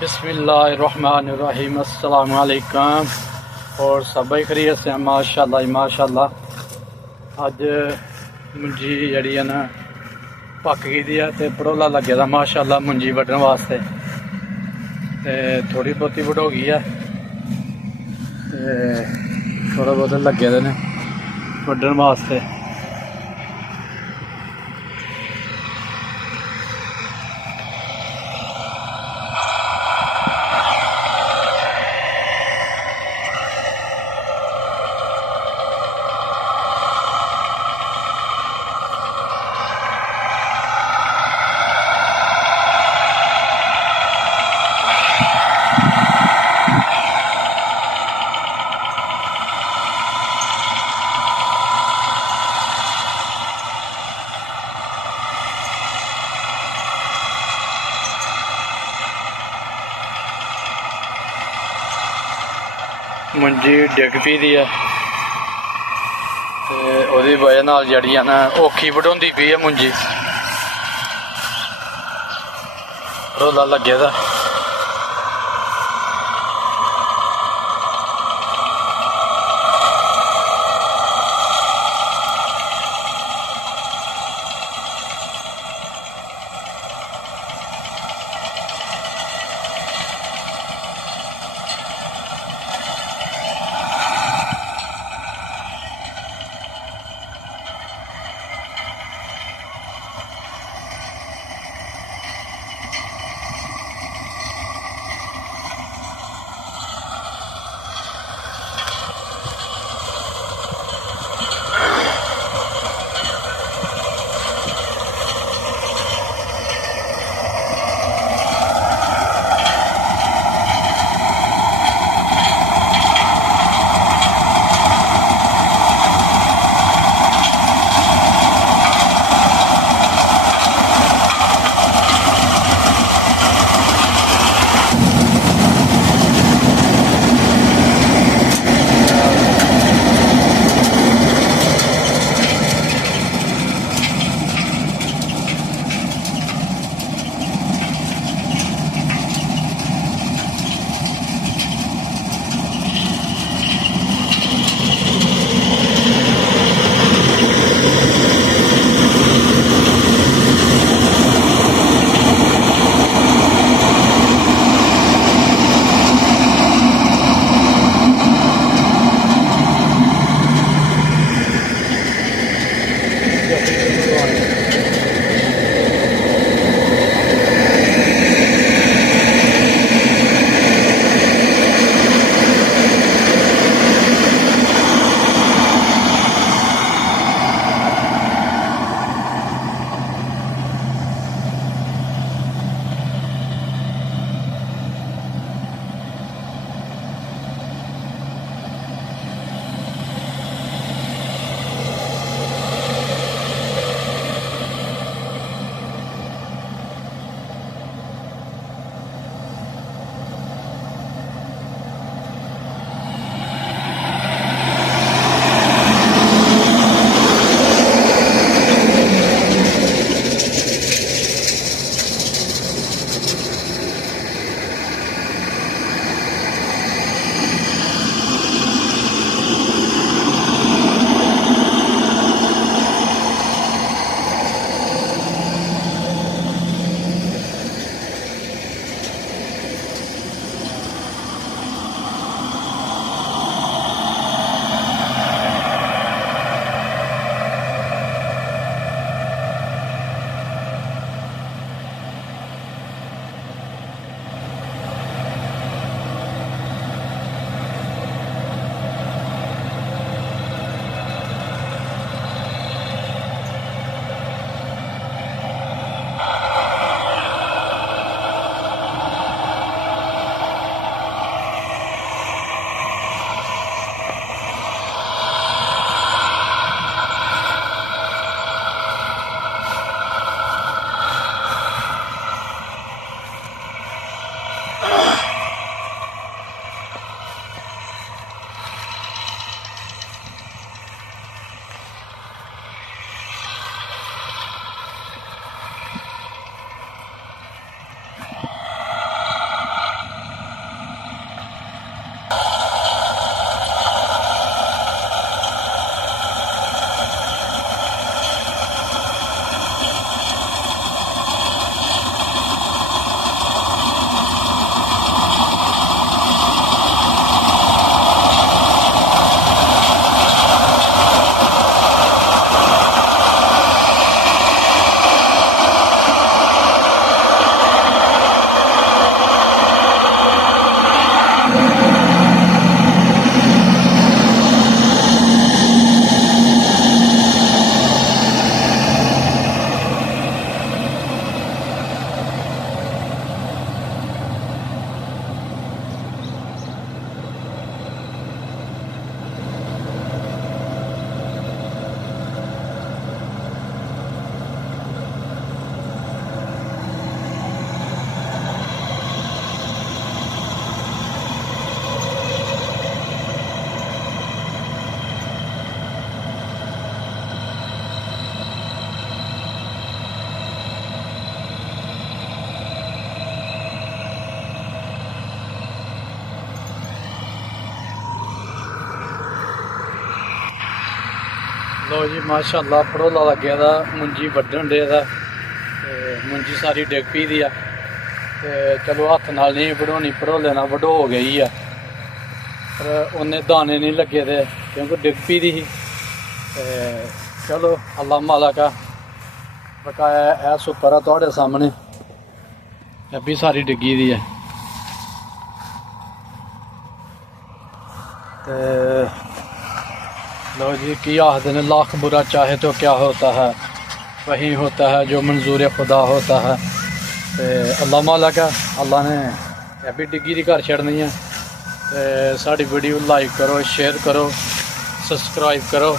बिस्मिल्लाहिर्रहमानिर्रहीम। अस्सलाम वालेकुम। और सब खैरियत से माशाअल्लाह माशाअल्लाह। अज मुंजी जड़ी है ना पक गई दी है ते पड़ोला लगे दा माशाअल्लाह मुंजी वड्ढन वास्ते। ते थोड़ी बहुती वढो गई है ते थोड़ा बहुत लगे दे ने वड्ढन वास्ते। मुंजी डिग पी दी है ते ओहदी वजह नाल जड़ी ना औखी वढोंदी पई है मुंजी। रोला लगे दा लो जी माशाअल्लाह पड़ोला लगे दा मुंजी वड्ढन डे दा मुंजी सारी डिग पी दी आ चलो हत्थ नाल नहीं वढानी पड़ोले नाल वढो गई आ पर उन्ने दाने नहीं लगे थे क्योंकि डिग पी दी ही चलो अल्लाह माला का बकाया है सुपर है तुहाडे सामने भी सारी डिगी दी है लो जी की आखते ने लाख बुरा चाहे तो क्या होता है वही होता है जो मंजूर खुदा होता है अल्लाह माला का अल्लाह ने भी डिग्गी दी घर छड़नी है साड़ी वीडियो लाइक करो शेयर करो सब्सक्राइब करो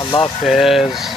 अल्लाह हाफिज़।